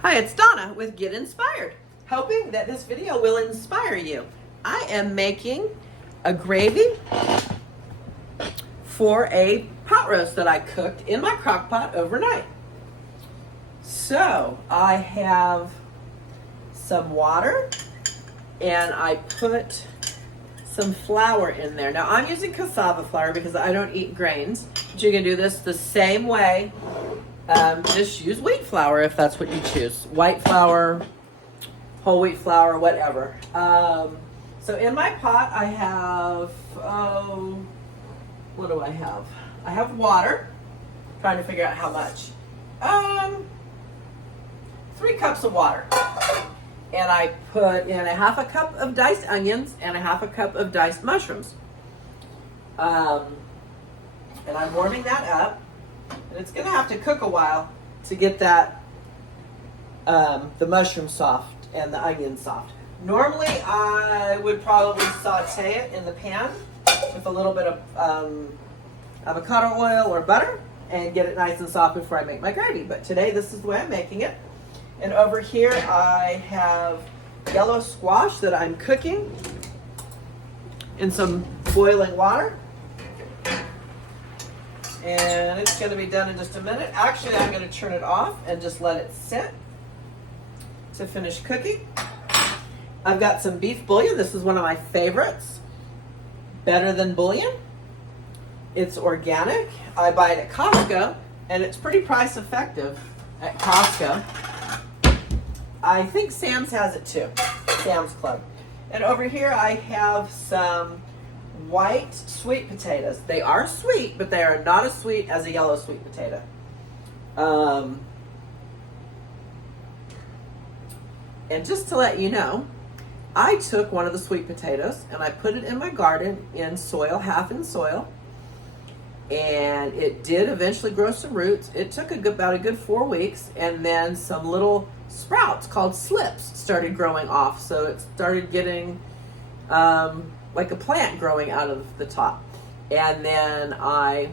Hi, it's Donna with Get Inspired, hoping that this video will inspire you. I am making a gravy for a pot roast that I cooked in my crock pot overnight. So I have some water and I put some flour in there. Now I'm using cassava flour because I don't eat grains, but you can do this the same way. Just use wheat flour if that's what you choose. White flour, whole wheat flour, whatever. So in my pot I have, what do I have? I have water. I'm trying to figure out how much. 3 cups of water. And I put in a half a cup of diced onions and a half a cup of diced mushrooms. And I'm warming that up. And it's going to have to cook a while to get that, the mushroom soft and the onion soft. Normally I would probably saute it in the pan with a little bit of avocado oil or butter and get it nice and soft before I make my gravy. But today this is the way I'm making it. And over here I have yellow squash that I'm cooking in some boiling water. And it's going to be done in just a minute. Actually, I'm going to turn it off and just let it sit to finish cooking. I've got some beef bouillon. This is one of my favorites. Better Than Bouillon. It's organic. I buy it at Costco, and it's pretty price effective at Costco. I think Sam's has it too. Sam's Club. And over here I have some white sweet potatoes. They are sweet, but they are not as sweet as a yellow sweet potato. And just to let you know, I took one of the sweet potatoes and I put it in my garden in soil, half in soil. And it did eventually grow some roots. It took about a good 4 weeks, and then some little sprouts called slips started growing off. So it started getting like a plant growing out of the top. And then I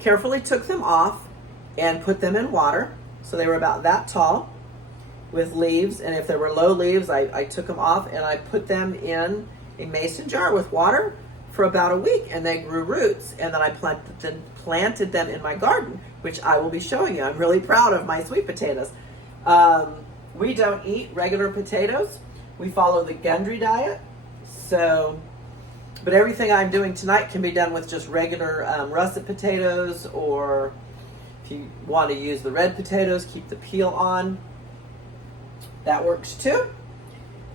carefully took them off and put them in water. So they were about that tall with leaves. And if there were low leaves, I took them off and I put them in a mason jar with water for about a week, and they grew roots. And then I planted them in my garden, which I will be showing you. I'm really proud of my sweet potatoes. We don't eat regular potatoes. We follow the Gundry diet. So, but everything I'm doing tonight can be done with just regular russet potatoes, or if you want to use the red potatoes, keep the peel on. That works too.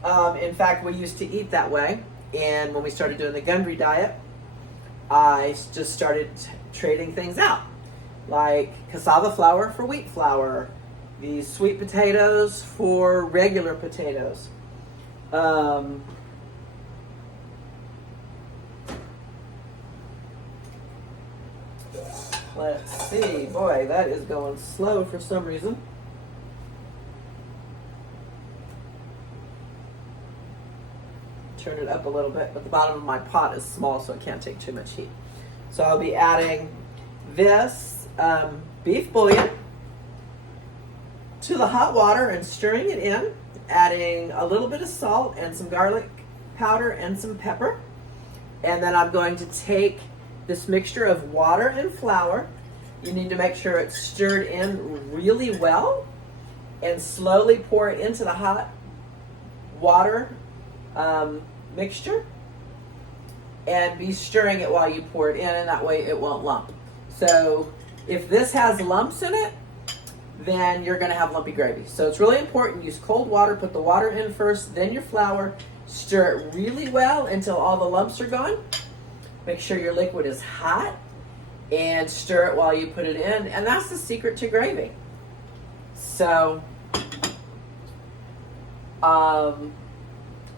In fact, we used to eat that way. And when we started doing the Gundry diet, I just started trading things out, like cassava flour for wheat flour, these sweet potatoes for regular potatoes. Let's see, boy, that is going slow for some reason. Turn it up a little bit, but the bottom of my pot is small, so it can't take too much heat. So I'll be adding this beef bouillon to the hot water and stirring it in, adding a little bit of salt and some garlic powder and some pepper. And then I'm going to take this mixture of water and flour. You need to make sure it's stirred in really well and slowly pour it into the hot water mixture, and be stirring it while you pour it in, and that way it won't lump. So if this has lumps in it, then you're going to have lumpy gravy. So it's really important. Use cold water. Put the water in first, then your flour. Stir it really well until all the lumps are gone. Make sure your liquid is hot, and stir it while you put it in. And that's the secret to gravy. So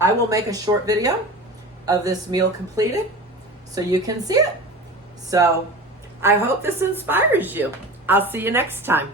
I will make a short video of this meal completed so you can see it. So I hope this inspires you. I'll see you next time.